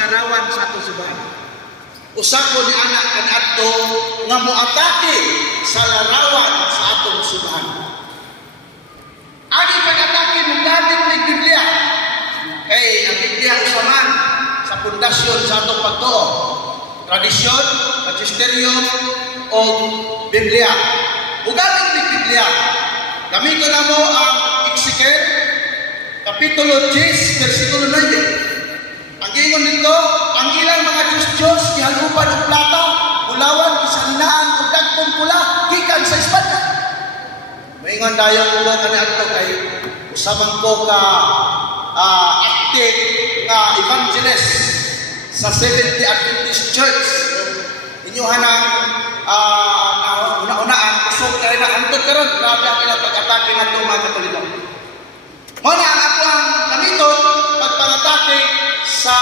larawan sa atong subahan. Usa ko ni anak kaniadto nga moatake sa larawan sa atong subahan. Agi pag-atake mo gamit ng Biblia. Kay ang Biblia usaman sa pundasyon sa atong pagtuo. Tradisyon, magisterium o Biblia. Ugamit ng Biblia. Gamiton na mo ang Ezekiel, Kapitulo 10, versikulo 9. Ang gingon nito, ang ilang mga Diyos-Diyos, gihalupan ng plata, bulawan, isanlaan, o dagpong pula, gikan sa espada. Maingon tayo mga kaniadto kay usamang ko ka active nga evangelist sa Seventh-day Adventist Church. Inyuhan ang una-unaan, kusog kayo na antod karon, grabe ang ilang pag-atake na ito mga Katoliko. Muna ang ako ang gamiton pagpangatake sa